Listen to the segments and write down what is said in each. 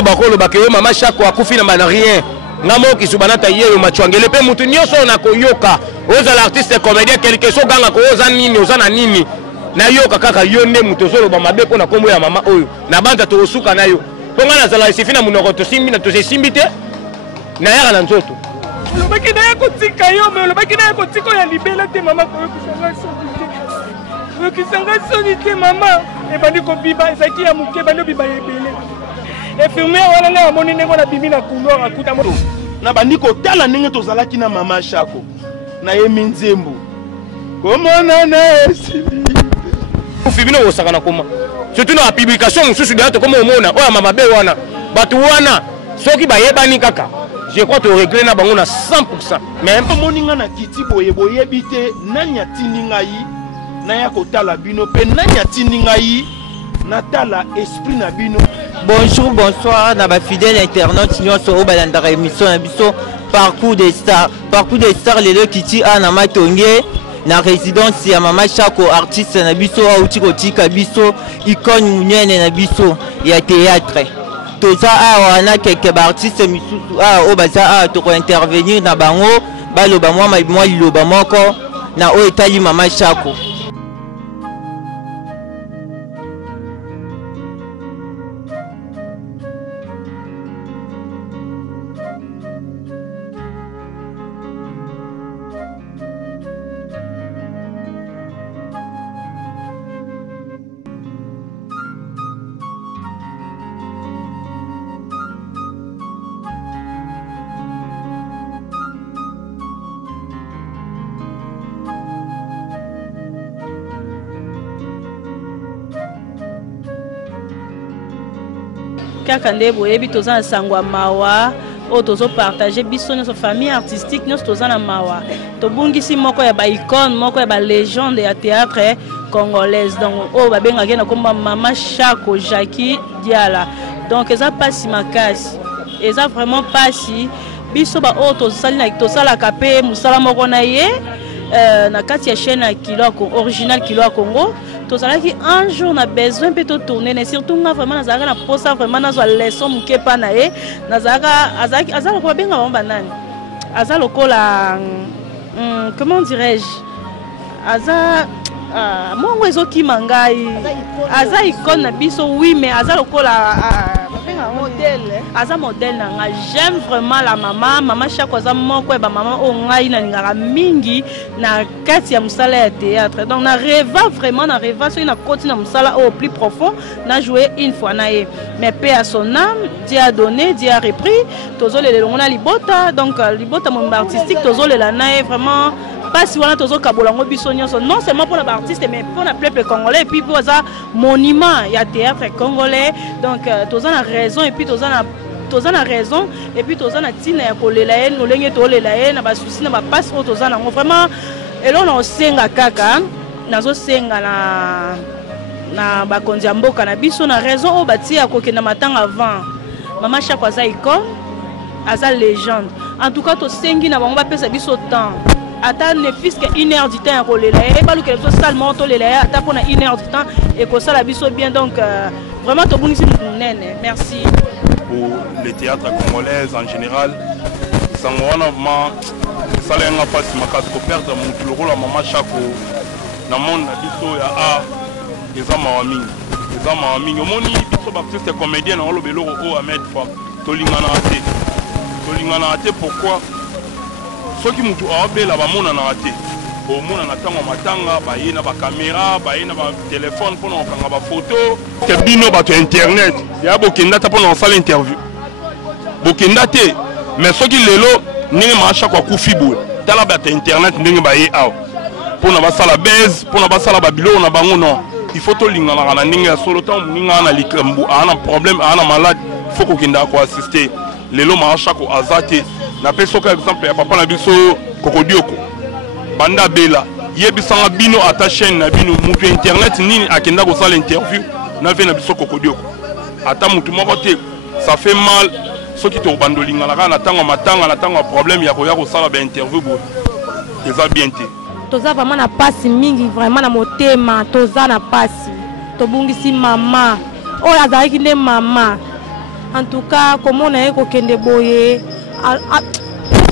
oyo bakolo bakeyo mama Shako akufi na bana rien ngamo kisubanata yeyo machwangele pe mutu nyoso na koyoka oza l'artiste comédien quelque chose ganga ko oza nini oza na nini na yoka kaka yo nde mutu zolo ba mabe ko na kombo ya mama oyo na banda to osuka na yo ponga na zala isifina munoko to simbi na to simbi te na yaka na nzoto lobaki na yako tika yo me lobaki na yako tika ya libela te mama ko kisanga soni te mama e bandi ko biba ezaki ya muke bandi biba yebele infirmière wana na moni nengo na bimi na couloir akuta moto na bandi ko tala ndenge tozalaki na mama Shako na ye minzembo komona na esili ufibino osaka koma surtout na publication mususu de comme omona oya mama be wana batu wana soki bayebani kaka je crois to régler na bango na 100%. Mais moninga na kiti boye boye bité nanya tininga yi na ya kotala bino pe nanya tininga yi na tala esprit na bino. Bonjour, bonsoir na ba fidèle internaute nyonso o balanda émission na biso parcours des stars lelo kiti ana matonge na résidence ya mama Shako artiste na biso auti kotika biso icône munene na biso ya théâtre. Toza awa na quelques artistes misusu o baza to ko intervenir na bango baloba moi liloba moko na o etali mama Shako. Kaka nde boyebi toza na sangwa mawa o tozo partager biso notre famille artistique nous toza na mawa tobungisi moko ya ba icône moko ya ba légende ya théâtre congolaise donc o babengaki na komba mama Shako Jackie Diala donc eza pasi makasi eza vraiment pasi biso ba o tozali na tosala kapé musala moko na ye na kati ya chaîne ya Kiloko original Kiloko Congo. Tozalaki un jour na besoin peut tourner mais surtout nga vraiment nazaka na posa vraiment nazo leçon muke pa na ye nazaka azalo ko benga bomba nani azalo ko la comment dirais-je aza mongo ezoki mangai aza icône na biso oui mais azalo ko la modèle aza modèle nanga j'aime vraiment la mama Shako aza moko ba mama o ngai na ngara mingi na kati ya musala ya théâtre donc na rêva vraiment na rêva so ina koti na musala au plus profond na jouer une fois na ye mais paix à son âme Dieu a donné Dieu a repris tozole le ngona libota donc libota mon artistique tozole la na vraiment pas si wana tozo kabolango biso nyonso non seulement pour les artistes mais pour le peuple congolais et puis pour ça monument il y a théâtre congolais donc toza na raison et puis toza na raison et puis toza na tina ya kolela ye no lenge to lela ye na ba souci na ba passe au toza na vraiment et là on senga kaka nazo senga na ba kondia mboka na biso na raison o batia ko ke na matanga avant mama Shako aza icône aza légende en tout cas to sengi na bango ba pesa biso temps ata ne fiske 1 heure du temps à rouler et pas le que le salle monte les là ata pour 1 heure du temps et que ça la biso bien donc vraiment to bonisi nene merci pour les théâtres congolais en général ça vraiment ça les nga passe makas ko perdre mon rôle mama Shako na monde na biso ya a eza mawami omoni biso baptiste comédien na olobelo o Ahmed Fa tolingana ate pourquoi soki mutu abela bamona na ate omona na tango matanga baye na ba caméra baye na ba téléphone pour na kanga ba photo te bino bato internet ya bokenda ta pour na sala interview bokenda te mais soki lelo ndenge ma Shako akufi boye tala ba internet ndenge baye aw pour na ba sala base pour na ba sala ba bilo na bango non il faut to lingana na ndenge ya solo temps ninga na likambu ana problème ana malade faut ko kenda ko assister lelo ma Shako azate na peso ka exemple ya papa na biso Kokodioko banda bela yebisanga bino ata chaîne na bino mutu internet nini akenda ko sala interview na ve na biso Kokodioko ata mutu moko te ça fait mal soki to bandolinga na tango matanga na tango problème ya ko sala ba interview bo eza bien te toza vraiment na pasi mingi vraiment na motema toza na pasi tobungisi mama oyo azalaki nde mama en tout cas comment on a kokende boye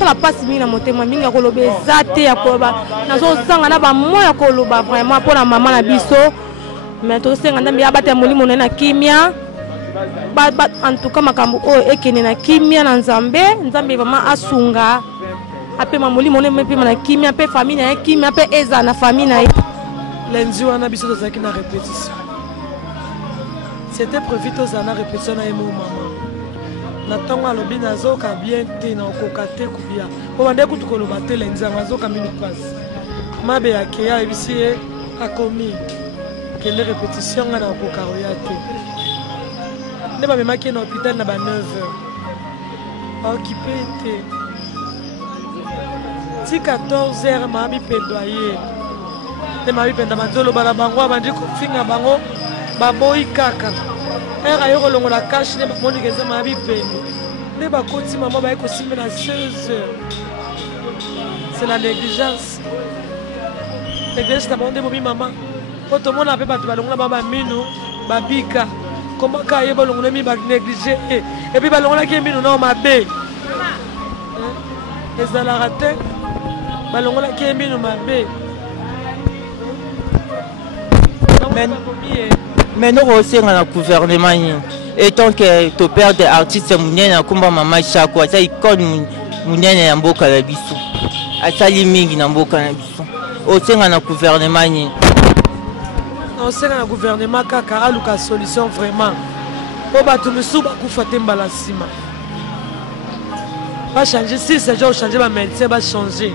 la passe mingi na motema mingi ya koloba ezate ya koloba nazosanga na bamoya ya koloba vraiment pour la maman na biso mais tosenga ndambi ya bata molimo na kimia en tout cas makambo oyo ekene na kimia na nzambe vraiment asunga ape molimo ne mepe na kimia pe famille na kimia pe eza na famille na lundi wana biso tozalaki na répétition c'était prévu tozala na répétition na emo mama na ntongo alobi nazoka bien te na okoka te kubia po bande kutu koloba te lundi yango azoka minute passe mabe yake ayebisi ye akomi kende répétition nga na okoka oya te nde bamemaki na hôpital na ba 9h occupé te ti 14h mabi plaidoyer nde mabi penda banzoloba na bango abandi kofinga bango baboyi kaka ere ayo kolongola kashe nde bamoni keza mabi pende nde bakoti mama baye kosimbe na 16h c'est la négligence négligence na bango nde bomi mama po tomona mpe bato balongola bango baminu babika comment ka ye balongola mi banéglige et puis balongolaki ye minu nao mabe ezalaka te balongolaki ye minu mabe mais nous aussi dans le gouvernement étant que tu perds des artistes munene comme maman Chako ça icône munene ya mboka la biso asali mingi na mboka na biso aussi dans le gouvernement aussi dans le gouvernement kaka aluka solution vraiment po batu misu bakufa te mbala nsima ba changer si c'est genre changer ba médecin ba changer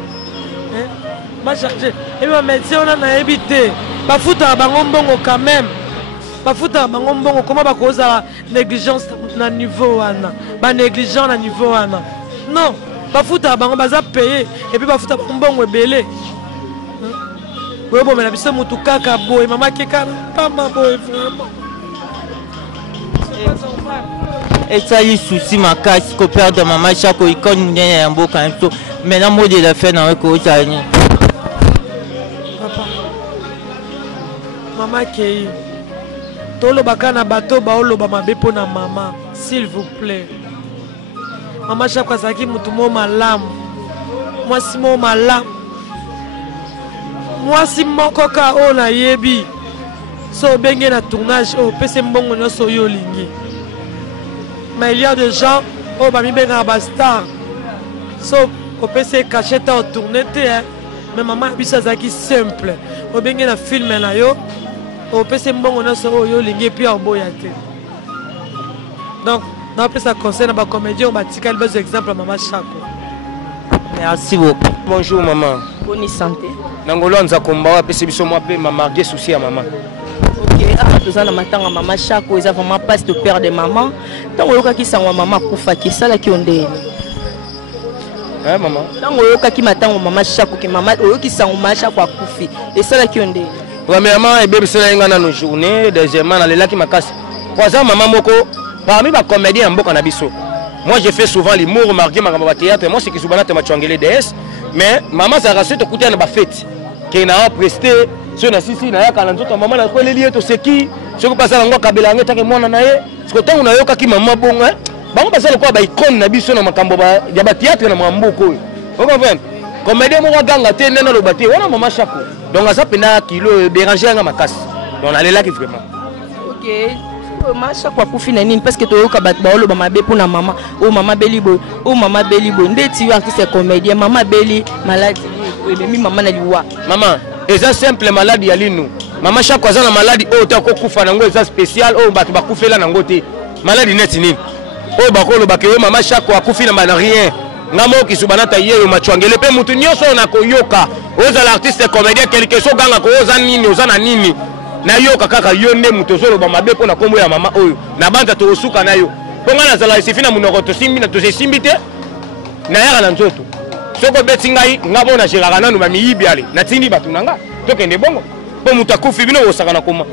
ba changer et ba médecin on a évité ba futa bango mbongo quand même ba futa bango mbongo comment ba koza négligence na niveau wana ba négligent na niveau wana non ba futa bango baza payer et puis ba futa mbongo ebele boye bomela biso mutu kaka boye mama keka pamba boye vraiment et ça y souci ma casse ko perdre maman Chako icône munene ya mboka nto maintenant mot de la fin na ko tani papa mama kei toloba na bato baoloba mabe po na mama s'il vous plaît mama Chako azaki mutu mo malamu mwasi mo malamu mwasi moko ka o na yebi so benge na tournage o pese mbongo nyonso yo lingi mais il y a des gens oh bami benga ba star so o pese cachette au tourner te mais maman biso azaki simple o benge na film na yo o pese mbongo nyonso yo lingi puis en boya te donc na pesa conseil na ba comédien ba tikal beaux exemple maman Chako. Merci beaucoup. Bonjour maman. Bonne santé. Nangolo nza komba wa pese biso mwa pe mama ge souci ya maman. Ok, tozana matanga maman Chako eza vraiment pas de père de maman. Tango yoka ki sangwa maman kufa ki sala ki ondeli. Maman. Tango yoka ki matanga maman Chako ki maman yoki sangwa maman Chako akufi. Et sala ki ondeli. Premièrement, et bébé sala ngana no journée, deuxièmement na lela ki makasi. Troisième maman moko parmi ba comédien mboka na biso. Moi je fais souvent l'humour, remarquer ma théâtre, moi c'est que souvent tu m'as DS, mais maman ça rassure te coûter na ba fête. Qui n'a pas presté sur na sisi na yaka na nzoto maman na ko leli to seki, ce que passer ngo kabela ngeta ke mwana na ye, ce que tangu na yoka ki maman bonga, bango passer ko ba icône na biso na makambo ba ya ba théâtre na mamboko. Vous comprenez? Comédien mo ganga te nena lo bati, wana maman Chako. Donc ça pena kilo déranger nga makasi. Donc on allait là qui vraiment. OK. Maman Chako akufi na nini parce que to yoka bat ba oloba mabe pour na maman. Oh maman Belibo, oh maman Belibo. Ndeti yo artiste comédien, maman Beli malade. Mi maman na liwa. Maman, eza simple maladie ya linu. Maman Chako azana maladie o ta ko kufa nango eza spécial o batu bakufela nango te. Maladie neti nini? O bakolo bakeyo maman Chako akufi na bana rien. Ngamo kisubana ta yeyo machwangele pe mutu nyoso na koyoka. Oza l'artiste comédien quelque chose ganga ko oza nini oza na nini. Na yoka kaka yo nde mutu zolo ba mabe po na kombo ya mama oyo. Na banda to osuka na yo. Ponga na zala isifina munoko to simbi na to simbi te. Na yaka na nzoto. Soko beti ngai ngabo na shiraka nanu ba miyibi ale na tindi batu nanga tokende bongo po mutu akufi bino osaka na koma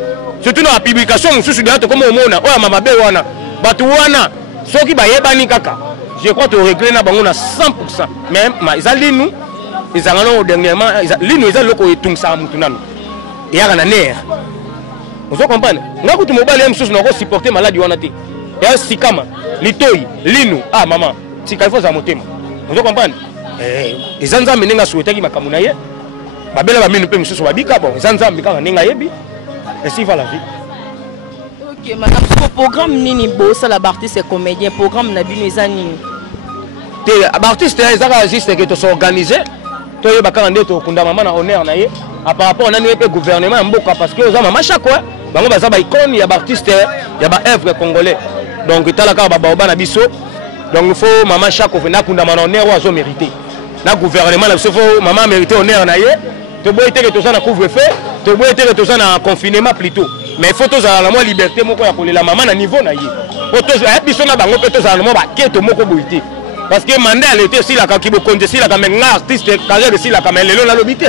surtout na publication mususu de comme omona oya mama be wana batu wana soki bayebani kaka je crois to régler na bango na 100% même ma izali nous izanga no dernièrement lino izali loko etungsa mutu nanu yaka na nerf. Vous comprenez? Ngakutu mobile mususu na ko supporter maladie wana te ya sikama litoi linu ah maman tika il faut za motema vous comprenez eza nzambe ndenge asouhaitaki makambo na ye babela baminu mpe mosusu babika bon eza nzambe kaka ndenge ayebi ainsi va la vie. Ok, madame, ce programme nini bosala artiste et comédien programme na bino eza nini te artiste ezaka juste que to s'organiser to yeba kaka nde to kunda mama na honneur na ye par rapport na pe gouvernement ya mboka parce que oza mama chaque fois bango baza ba icône ya artiste ya ba œuvre congolais donc itala kaka ba na biso donc il faut mama chaque fois na kunda mama honneur ozo mériter na gouvernement na biso faut mama mériter honneur na ye to boy te que to ça na couvre-feu to boy te que to ça na confinement plutôt mais il faut to za la mo liberté moko ya kolela mama na niveau na ye faut to za biso na bango pe to za na mo ba keto moko boyité parce que mandat elle était aussi la qui be konde si la comme un artiste carrière si la comme lelo na lobité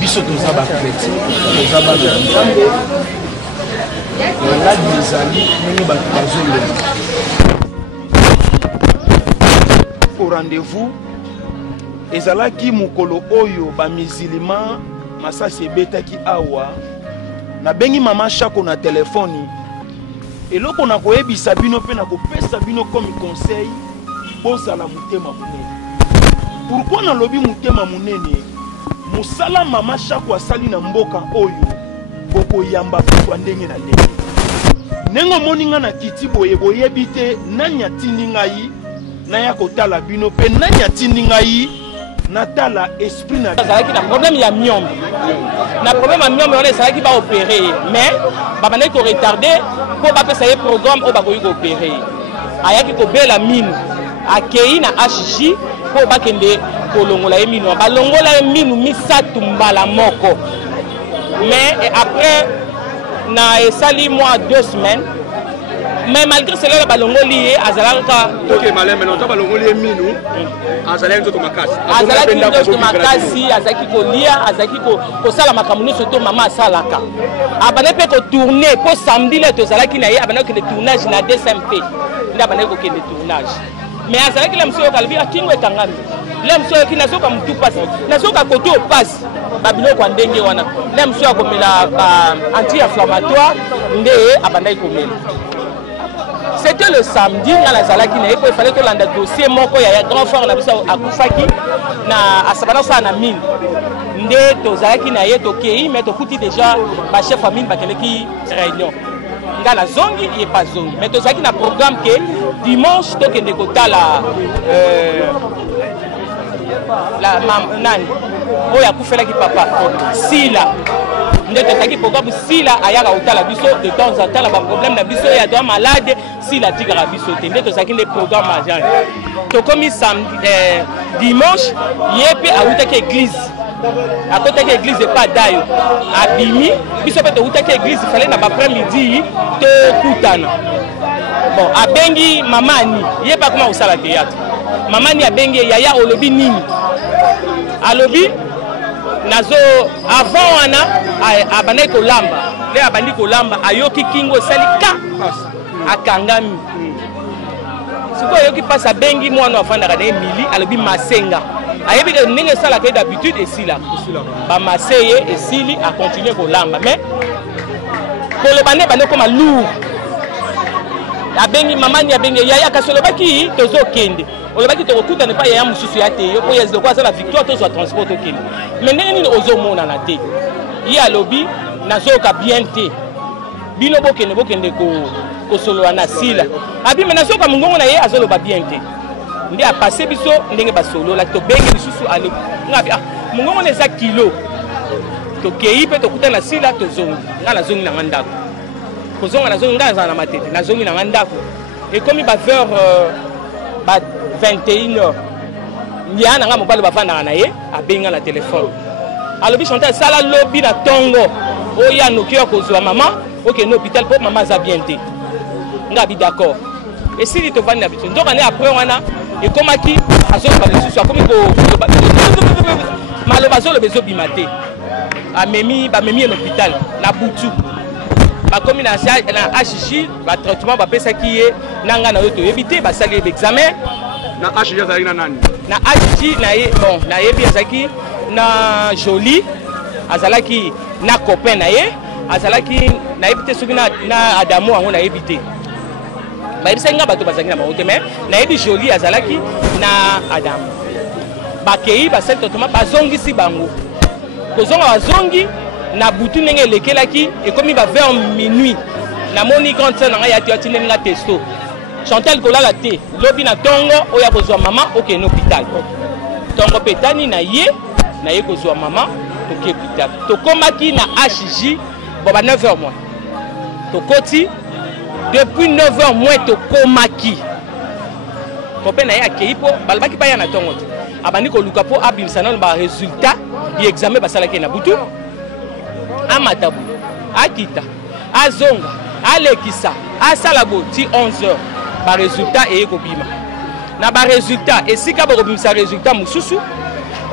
biso toza bakretien toza bana ya nzambe maladi ezali ndenge bato bazolela au rendez-vous ezalaki mokolo oyo bamizilima masasi ebetaki awa nabengi mama Shako na telefoni eloko na koyebisa bino mpe na kopesa bino comme conseil bozala motema monene. Pourquoi nalobi motema monene? Mosala mama Shako asali na mboka oyo bokoyamba kwa ndenge na ndenge. Nengo moninga na kiti boye boyebi te nani atindi ngai na ya kotala bino pe nani atindi ngai natala esprit na azalaki na problème ya myombe na problème ya myombe on ezalaki ba opérer mais babandaki ko retarder po bapesa ye programme oyo bakoki ko opérer ayaki kobela minu akei na HJ po bakende kolongola ye minu balongola ye minu misatu mbala moko mais après na esali mois 2 semaines mais malgré cela balongoli ye azalaka OK malem maintenant to balongoli ye minu azalaki nzoto makasi azalaki nzoto makasi azalaki kolia azalaki kosala makambo nyonso to mama asalaka abandaki mpe kotourne po samedi le tozalaki na ye abandaki kokende tournage na DSMP nde abandaki kokende tournage mais azalaki le mosu oyoka alobi akingo ekangami le mosu oyoki nazoka motu pasi nazoka koto opasi babiloko ya ndenge wana le mosu akomela anti-inflammatoire nde abandaki komela. C'était le samedi, il fallait que l'on ait un dossier, il y a un grand frère à Koufaki, à Sabanasa, à mine. Ndé, tozalaki na ye tokei, mais tokuti déjà ba chef famille ba keleki réunion. Ngana zongi, il est pas zongi. Mais tozalaki na programme que dimanche tokende kotala la nani. Oya kufelaki papa. Sila. Ndetaki programme Sila ayaka otala biso de temps en temps la problème na biso ya doit malade Sila tigara biso te ndetozaki le programme agent to komi samedi dimanche yepe autaki église akotaki église pas dayo abimi biso pe to utaki église fallait na après-midi te kutana bon abengi mamani yepa comment osala théâtre mamani abengi yaya olobi nini alobi nazo avant wana abandaki kolamba le abandi kolamba ayoki kingo esalika akangami sikoyo ayoki mpasi abengi mwana afandaka na ye mili alobi masenga ayebi ke ndenge esalaka ye d'habitude esila bamase ye esili akontinue kolamba mais koloba nde bande koma lourd abengi mamani abengi yaya kasi olobaki tozokende olobaki tokokutana pa yaya mosusu ya te yo po yeziloko azala victoire tozwa transport tokende mais ndenge nini ozomonana te ye alobi nazoyoka bien te bino bokende kosolola na Sila abi me nazoyoka mongongo na ye azoloba bien te nde apase biso ndenge basolola tobengi lisusu alobi ngabi mongongo na eza kilo tokei mpe tokutana na Sila tozongi nga nazongi nanga ndako kozonga nazongi nga nazala na matete nazongi nanga ndako ekomi ba vers ba 21h nya nanga mobali bavandaka na ye abenga na telefone alobi Chantal sala lobi na tongo oya noki ya kozwa mama okende hôpital mpo mama aza bien te nga bi d'accord esili tovandi na biso nzoka ne après wana ekomaki azoloba lisusu akomi maloba azoloba ezobima te bamemi ye na hôpital na butu bakomi na HJ batraitement bapesaki ye na nga na yo toyebi te basali ye baexamen na HJ azalaki na nani na HJ bon nayebi azalaki na Jolie azalaki na copain na ye azalaki nayebi te soki na Adamu yango nayebi te bayebisaki nga bato bazalaki na bango te mais nayebi Jolie azalaki na Adamu bakei basali traitement bazongisi bango kozonga bazongi na butu ndenge elekelaki ekomi ba vers minuit namoni grande sœur nanga yati yati ndenge nga testo Chantal kolala te lobi na tongo oya kozwa mama okende hôpital tongo petani na ye kozwa mama toke hôpital tokomaki na HJ boba 9h moins tokoti depuis 9h moins tokomaki kope na ye akei po balabaki baya na tongo te abandi koluka po abimisa nano ba résultat ya examen basalaki na butu amatabu akita azonga alekisa asala boti 11h ba résultat ekobima na ba résultat esika bakobimisa résultat mususu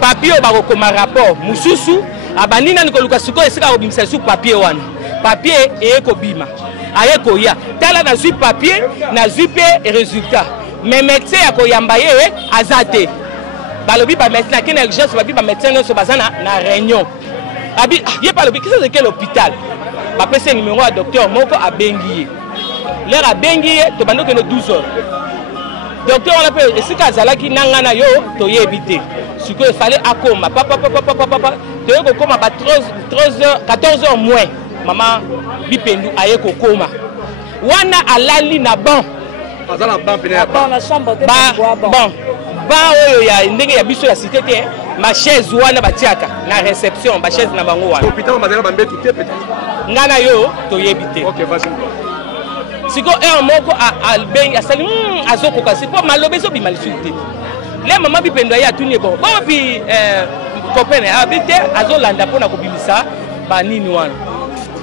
papier bakokoma rapport mususu abandi nani koluka siko esika bakobimisa su papier wana papier ekobima ayekoya tala na zui papier na zui pe résultat mais médecin ya koyamba ye azate balobi ba médecin akene urgence babi ba médecin nyonso bazana na réunion abi ye balobi kisa de quel hôpital ba pese numéro à docteur moko abengi ye l'air abengi ye to bando ke no 12h docteur on appelle esika azalaki nanga na yo to yebite siko il fallait akoma papa to yeko koma ba 13h 14h moins maman bipendu aye kokoma wana alali na ban azala ban pena ba na chambre de bon ba oyo ya ndenge ya biso ya cité te ma chaise wana batiaka na réception ba chaise na bango wana hôpital bazala bambetu te peut-être ngana yo to yebite OK vas-y siko un moko albengi asali azokoka sipo malobe zo bimalisuté le mama bipendo ya tuni bon bi copain abite azolanda pona kobimisa ba nini wana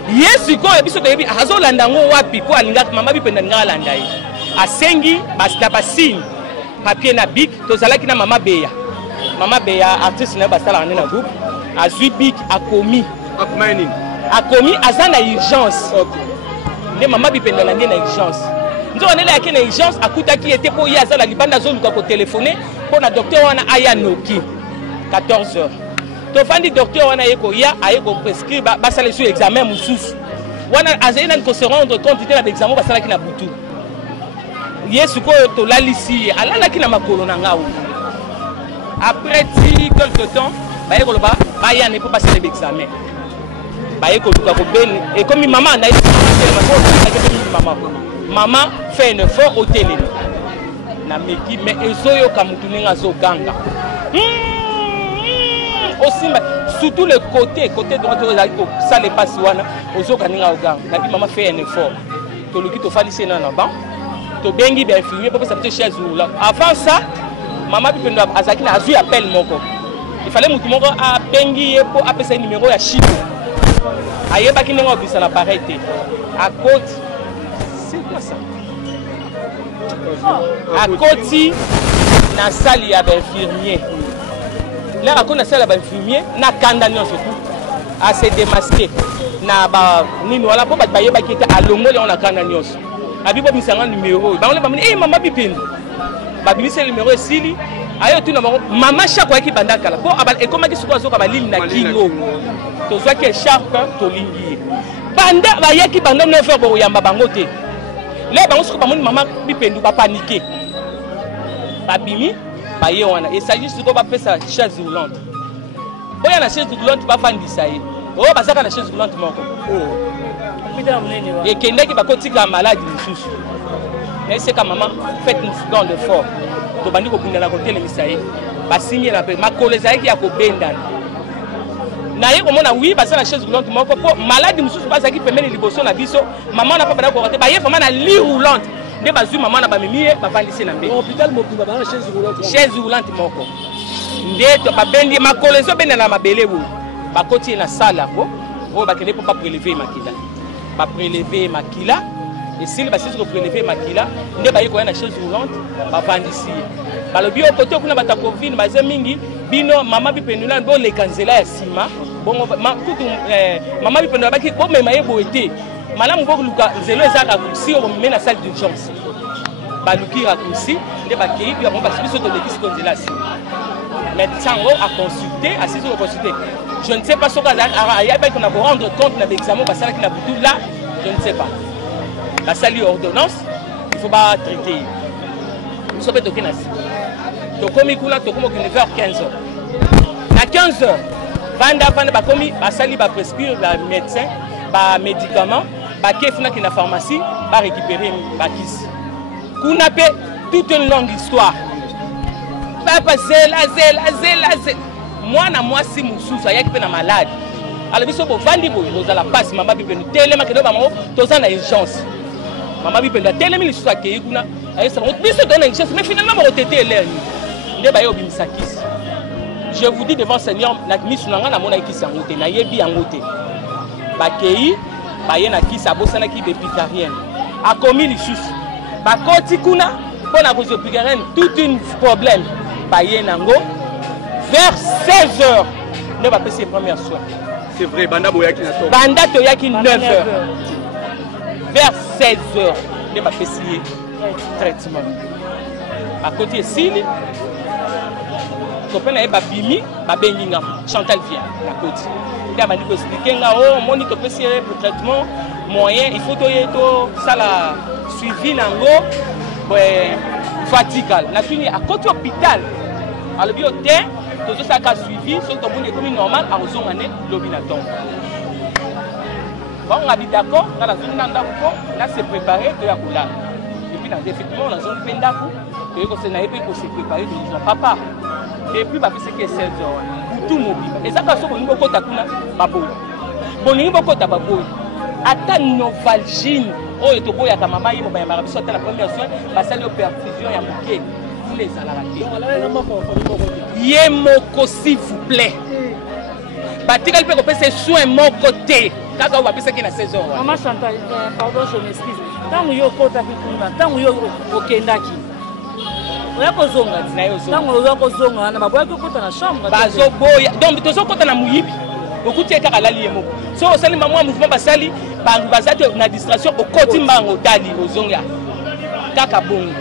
yesu ko biso to yebi azolanda ngo wapi ko alingaka mama bipendo ngala landa ye asengi basta basine papier na bic tozalaki na mama beya artiste na basala na groupe azui bic akomi azana urgence ne mama bipendo na ngena urgence nzo onela yake na urgence akutaki ete po ya azala libanda zoluka ko téléphoner pour na docteur wana aya noki 14h to fandi docteur wana yeko ya ayeko prescrire basala sur examen mususu wana azena ko se rendre compte de l'examen basala ki na butu yesu ko to lalisi alala ki na makolo na ngao après quelque temps bayeko loba baya ne peut passer l'examen bayeko luka ko beni et comme maman na maman fait un effort au télé na meki mais ezoyo kamutuninga zo ganga aussi surtout le côté droit ça les passe wana ozoka ninga oganga na bi maman fait un effort to luki to falisi na na ban to bengi bien infirmier pour que ça peut chaise là avant ça maman bi pendo azaki na azu appel moko il fallait mutu moko a bengi pour appeler un numéro ya chipo ayebaki ndenge obisa na pareil te à côté c'est quoi ça à côté na salle ya infirmier là à côté na salle ya infirmier na kanda nyonso tout à se démasquer na ba nini wala po bayebaki te alongoli on a kanda nyonso abi bo misanga numéro ba on ba eh mama bipendo ba bimisa numéro esili ayo tu na mama chaque fois ki bandaka la po abal e komaki suko azoka balini na kingo to zwa ke sharpe to lingi banda ba yaki banda 9h bo yamba bango te le bango suko ba moni mama bipendo ba paniquer ba bimi ba ye wana et s'agit suko ba pesa chaise roulante oya na chaise roulante ba fandisa ye o bazaka na chaise roulante moko et kendaki ba kotika malade mususu mais c'est comme maman faites une seconde fort to bandi ko bunda na ko tele misaye ba signer na pe makolo ezaki ya ko benda naye komona oui basa na chaise roulante moko po malade mususu bazaki pembeni liboso na biso maman na papa na kokate baye vraiment na lit roulante nde bazwi maman na bamimie bavandisi na mbe hôpital mobimba bana chaise roulante moko nde to babendi makolo ezobenda na mabele boye bakoti ye na sala yango oyo bakende mpo bapreleve makila bapreleve makila esili basisi kopreleve makila nde baye koya na chaise roulante bavandisi ye balobi yo kote okuna bato ya covid baze mingi bino mama bipendula boleka nzela ya nsima bongo kutu mama bipendula baki bomema ye boye te malamu boluka nzela eza raccourci oyo bomeme na salle d'urgence baluki raccourci nde bakei yango basi biso tolekisi ko nzela ya nsima médecin yango aconsulte asisi koconsulte je ne sais pas soki ayabaki kona korendre compte na baexamen basalaki na butu là je ne sais pas basali ordonnance il faut batraite ye biso mpe toke na nsima tokomi kuna tokomi okende vers 15h na 15h vanda bakomi basali baprescrire bamédecin bamédicament bake funaki na pharmacie barécupérer bakisi kuna mpe toute une longue histoire papa zela mwana mwasi mosusu ayaki mpe na malade alobi so bovandi boye bozala mpasi mama bipendo telema kende bango toza na urgence mama bipendo atelemi lisusu akei kuna ayesa bango biso toza na urgence mais finalement bakotete elerni nde baye obimisa kisi je vous dis devant Seigneur na misu na nga namona kisi yango te nayebi yango te bakei baye na kisi abosanaki bépitarienne akomi lisusu bakoti kuna mpo na kozwa épitarienne tout un problème baye nango vers 16h nde bapesi ye première soin c'est vrai banda boyaki na to banda toyaki 9h vers 16h nde bapesi ye traitement bakoti esili copain na ye babimi babengi nga Chantal vient na koti nde abandi koexplike nga o omoni topesi ye traitement moyen il faut toye tosala suivi nango fatigal natuni akoti hôpital alobi yo te tozosalaka suivi soki tomoni ekomi normal akozonga ne lobi na ntongo bango ngabi d'accord nga nazongi na ndako mpo nase préparé toya kolala epuis effectivement nazongi mpe ndako toye kosena ye mpe kose préparé toyozwa papa depuis bapesaki 16h butu mobimba ezaka so bolingi bokota kuna baboyi bolingi bokota baboyi ata novalgine oyo toboyaka mama ye bobayambaka biso ata la première soin basali yo perfusion ya moke fule ezalaka te ye moko s'il vous plaît batikali mpe kopesa soin moko te kaka oyo bapesaki na 16h mama Chantal pardon je m'excuse ntango yo okotaki kuna ntango yo okendaki oya kozonga ntango oya kozonga wana baboyaki okota na chambre bazoboya donc tozokota na moyibi okuti ye kaka alali ye moko so osali mamwa mouvement basali bango baza te na distraction okoti mbango otali ozonga kaka bongo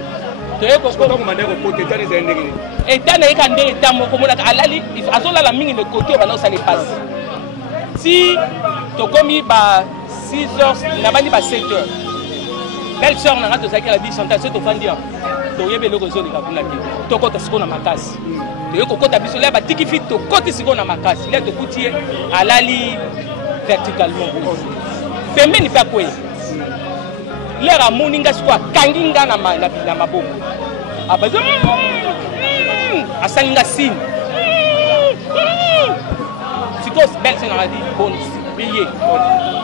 eta na ye ka nde eta moko monaka alali azolala mingi na kote oyo bana osala epasi si tokomi ba 6h na bandi ba 7h belle sœur nanga tozalaki alabi Chantal so tofandi yango toyebi eloko ezoleka kuna te tokota sikoyo na makasi toye kokota biso lia batiki fi tokoti sikoyo na makasi lia tokuti ye alali verticalement pembeni mpe akwea lere amoni nga sikoyo akangi nga na maboko abazo asangi nga sine sikoyo belle sœur nanga di bon prier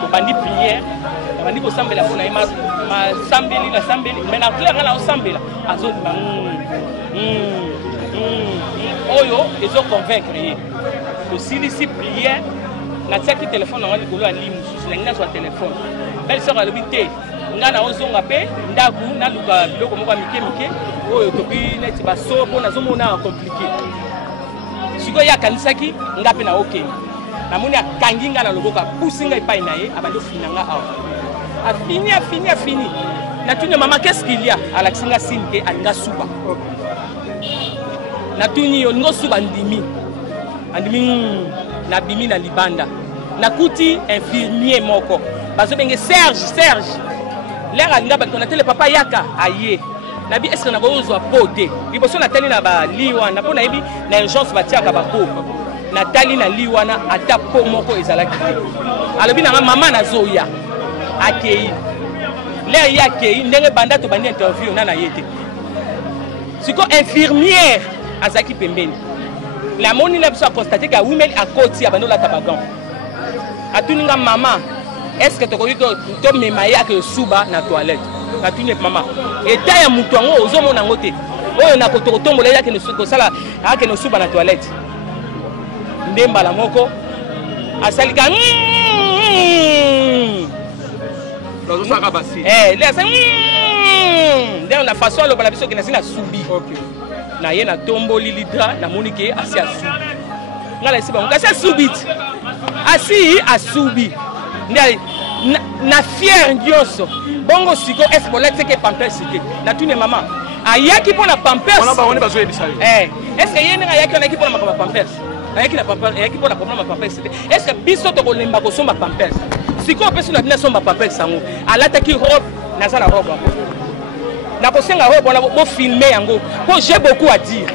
tobandi prière bandi kosambela mpona ye masambeli nasambeli me na claire nga na osambela azolima oyo ezoconvaincre ye tosilisi prière natiaki telefone nango likolo ya li mosusu nangi nazwa telefone belle sœur alobi te nga na ozonga mpe ndako naluka biloko moko ya mike oyo tobi neti baso mpo nazomona compliqué sikoyo ye akanisaki nga mpe na okende namoni akangi nga na loboko apusi nga epai na ye abandi ofina nga awa afini natuni mama qu'est-ce qu'il y a alakisi nga sine ke alinga suba natuni olingo suba andimi nabimi na libanda nakuti infirmier moko bazobenge Serge lere alinga bato natele papa yaka aye nabi est-ce que nakozwa po te liboso natali na bali wana mpo nayebi na urgence batiaka bapo natali na li wana ata po moko ezalaki te alobi nanga mama nazoya akei lere ye akei ndenge banda tobandi interview na ye te siko infirmière azalaki pembeni La moni na biso a constaté que women a koti abando la tabagan. Atuninga maman, est-ce que tu as to memaya que suba na toilette? Atune maman. Et taya mutu ngo ozo mona ngote. Oyo na kototombola ya que no suko sala, a que no suba na toilette. Ndemba la moko asalika dans la façon le balabiso qui na subi. OK. Na ye na tomboli lidra na monike asi asubi. Ngala isiba ngasi asubit. Asi asubi. Na fier ndioso. Bongo siko espolete ke pampers cité. Na tune maman. Ayaki pona pampers. On ba besoin de ça. Est-ce que yene ayaki on a qui pona pampers? Ayaki na pampers, ayaki pona problème pampers cité. Est-ce que biso to kolemba ko somba pampers? Siko peso na bina somba pampers sango. Alata ki robe na sala robe. Na kosenga robe on a filmer yango. Pour j'ai beaucoup à dire.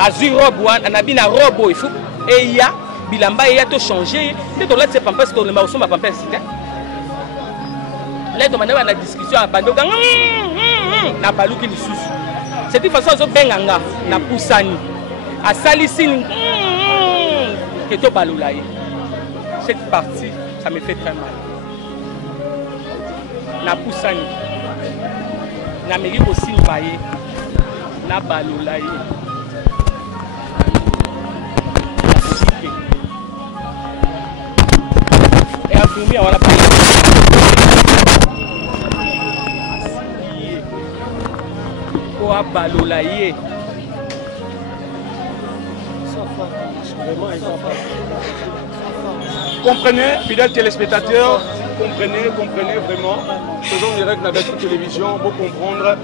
Azui robe wana na bina robe il faut et ya bilamba ya to changer. Dès que là c'est pampers ko lemba ko somba pampers cité. Là on a la discussion à bando na baluki lisusu. C'est une façon zo benganga na pusani. A salisini que to balulaye. Cette partie ça me fait très mal. Na pusani. Na meri ko simbaye. Na balulaye. Et à finir on a pas balolaye. Comprenez, fidèles téléspectateurs, comprenez vraiment. Faisons des règles avec la télévision, pour comprendre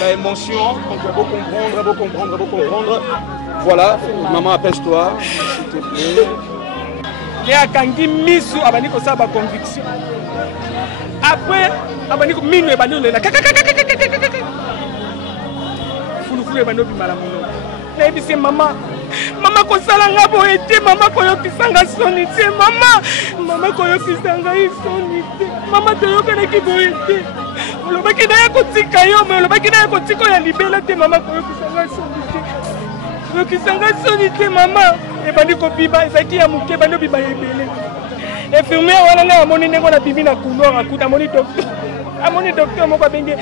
l'émotion, pour comprendre. Voilà, maman apaise-toi, s'il te plaît. Et à Kangi Misu, abani ko sa ba conviction. Après, abani ko minu e banu le na fulufulu bano bi mala mono. Na ebisi mama ko sala ngabo ete mama ko yo kisanga soni te mama ko yo kisanga soni te mama to yo kana ki boete. Oloba ki na ko tika yo me oloba ki na ko tiko ya libela te mama ko yo kisanga soni te. Yo kisanga soni te mama e bani ko biba ezaki ya muke bano biba ebele. Infirmière wana na moni nengo na bibi na couloir akuta moni docteur. Amoni docteur moko benge.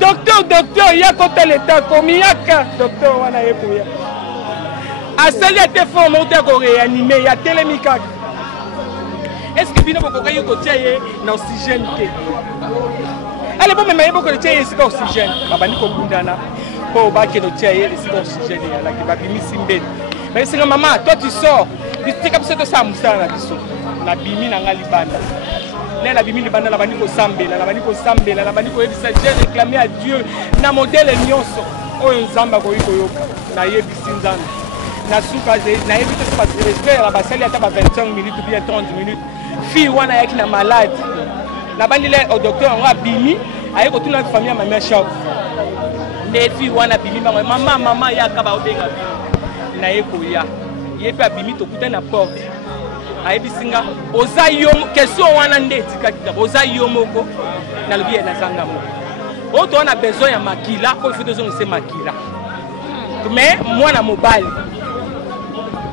Docteur ya kota l'état komi yaka docteur wana ekuya. Asali ate forme ote ko réanimer ya télémikak. Est-ce que bino boko kayo ko tiaye na oxygène te? Ale bo mema yebo ko tiaye sika oxygène. Babani ko bundana. Po ba ke no tiaye sika oxygène ya la ke babimi simbe. Mais c'est maman, toi tu sors. Tu comme ça que ça musa na biso. Na bimi na ngali banda. Na bimi libanda na bani ko sambela, na bani ko ebisa Dieu réclamer à Dieu na modèle nyonso. Oyo nzamba ko yiko yoka. Na yebisi nzamba. Na suka na yebite se pas respect la basali ata ba 25 minutes ou bien 30 minutes. Fille wana yaki na malade. Na bani le au docteur on a bimi, aye ko tuna famille ma mère shop. Ne fille wana bimi mama ya ka ba obenga. Na yeko ya. Yepe abimi to kuta na porte. Ayebisinga oza yomo question wana nde tikakita oza yomoko na lobi na zanga mo. Oto on a besoin ya makila, ko il faut besoin de makila. Mais moi na mobile.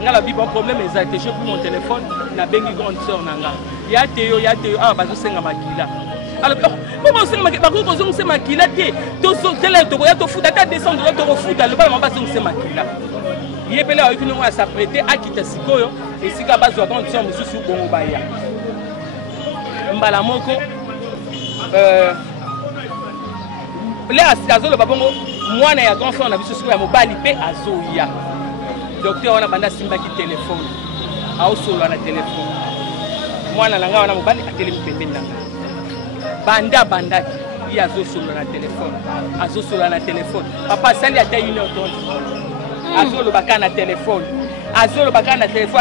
Ngala bi bon problème exact, j'ai pris mon téléphone na bengi grande sœur nanga. Ya teyo ah bazo senga makila. Alors comment senga makila ba ko zo senga makila te. To so tele to ya to futa ta descendre to ko futa le ba ma bazo senga makila. Yebele a eu nous à s'apprêter à quitter Sikoyo et Sika bazo quand nous sommes sous Bongo Baya. Mbala moko là azolo babongo mwana ya grand frère na biso siko ya mobali pe azoya. Docteur wana banda simba ki téléphone. A solo na téléphone. Mwana nanga wana mobali atelemi pembeni nanga. Banda ki azo solo na téléphone. Papa sali ata 1h30. Azolo bakana téléphone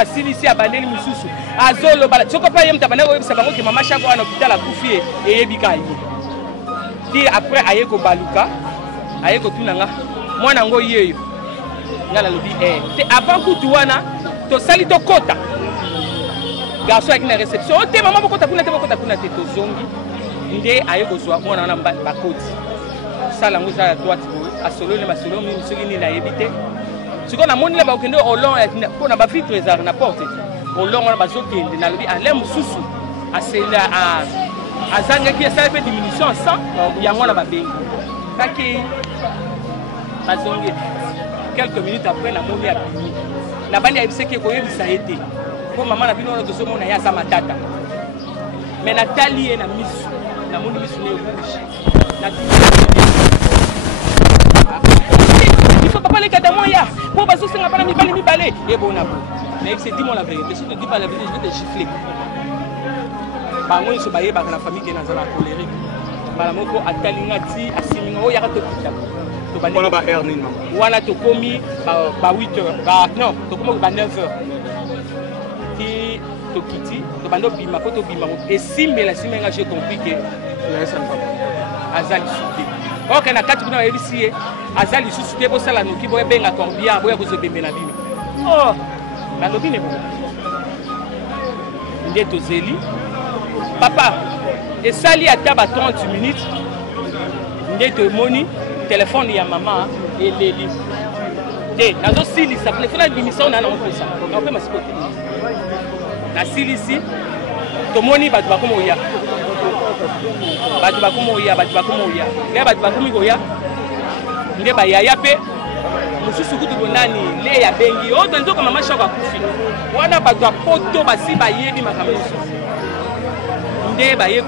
asilisi abandeli mususu azolo bala soko pa yem tabana ko yebisa bango ke mama shako na hôpital akufie eyebika ye ti après aye ko baluka aye ko tunanga mwana ngo yeyo ngala lobi te avant kutu wana to sali to kota garçon avec na réception te mama bokota kuna te to zongi nde aye ko zwa mwana na bakoti sala ngo za droite bo asolo le masolo mi soki ni na yebite sikoyo namoni le bakokende olongo mpona bavitre ezalaka na porte olongo wana bazokende nalobi ale mosusu azangaki esala mpe diminution en sang yango wana babengi kaki bazongi quelques minutes après namoni abimi nabandi ayebisaki ekoyebisa ye te mpo mama na bino wana tozomona ye aza matata me natali ye na misu namoni misu ne rouge ifo papa lekata moya mpo bazosenga mpana mibale ebona bo nayebisa dis-moi la vérité si te dis pas la vérité je vais te gifler bango nyonso bayebaka na famille te nazala colérique mbala moko atalinga ti asiminga oyo yaka tokita wana tokomi ba 8 heures non tokomi ba 9 heures ti tokiti tobanda obima po tobima esimbela simenga j'ai compris que aza lisusu te oke na kati kuna bayebisi ye aza lisusu te bosala noki boyebenga corbillard boya kozobembela bino o nalobi ne bongo nde tozeli papa esali ata ba 30 minutes nde tomoni telefone ya mama eleli te nazosilisa telefone abimisa ona naopesa naopema sikote nasilisi tomoni bato bakoma oya nde bato bakomi koya nde bayaya mpe mosusu kutu bonani le ya bengi oyo tonzoka mama shoko akufi wana bato ya poto basi bayebi makambo mosusu nde baye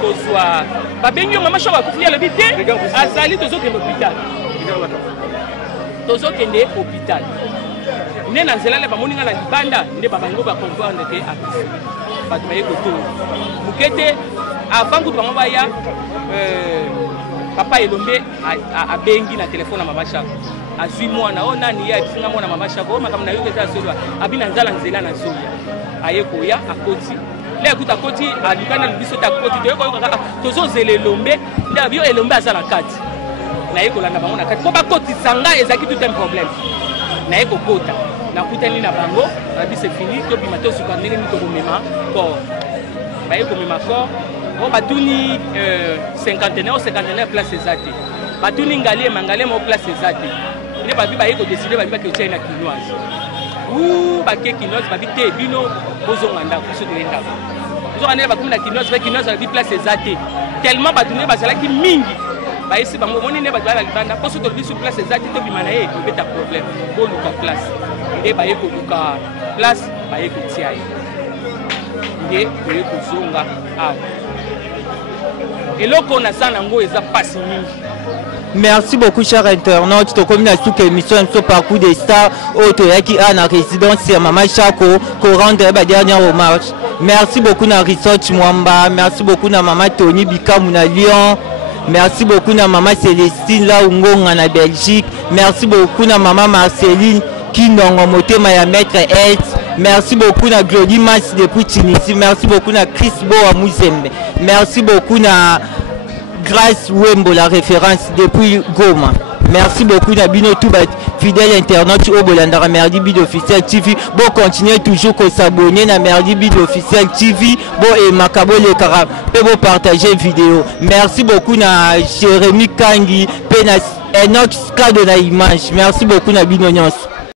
kozwa babengi yo mama shoko akufi alobi te azali tozokende hôpital nde na nzela le bamoninga na libanda nde babango bakomprendre ke akufi bato baye kotoyo moke te avant kutu bango baya papa elombe abengi na telefone na mama shako azwi mwana o nani ye abisinga mwana mama shako o makambo na yo keza asolwa abi na nzala nzela na zoya aye koya akoti le akuta akoti alukana biso ta akoti toyokoyoka tozozela elombe nde abio elombe aza na kati naye kolanda bango na kati mpo bakotisa ngai ezalaki tout un problème naye kokota nakutani na bango babi c'est fini tobima tosuka ndenge nini tokomema corps baye komema corps o batuni cinquantenaire place eza te batuni ngalema o place eza te nde babi baye kodeside babi baketia na kinoise bake kinoise babi te bino bozonga ndako biso toye ndako bozonga ndenge bakomi na kinoise mpe kinoise babi place eza te tellement bato nde bazalaki mingi bayesi bango moni nde bato bala libanda mpo soki tolobi su place eza te tobima na ye tobeta problème boluka place nde baye koluka place baye kotia ye nde toye kozonga awa eloko naza nango eza pasi mingi. Merci beaucoup, chers internautes. Tu as toute émission sur parcours des stars. Qui a la résidence à Maman Chako pour rendre la dernière hommage. Merci beaucoup na Resort Mwamba. Merci beaucoup na Maman Tony Bikamu na Lyon. Merci beaucoup na Maman Célestine là où en Belgique. Merci beaucoup na Maman Marceline qui n'ont motema ya maître Ed. Merci beaucoup na Glody Mas depuis Tunisie. Merci beaucoup na Chris Bo à Mouzembe. Merci beaucoup na Grâce Wembo, la référence depuis Goma. Merci beaucoup Nabino tout fidèle internaute au Bolandara Merdi Bid Officiel TV. Bon continuez toujours à s'abonner na Merdi Bid Officiel TV. Bon et Makabo le Kara. Et bon partager vidéo. Merci beaucoup na Jérémy Kangi. Penas Enox Kado na image. Merci beaucoup Nabino Nyos.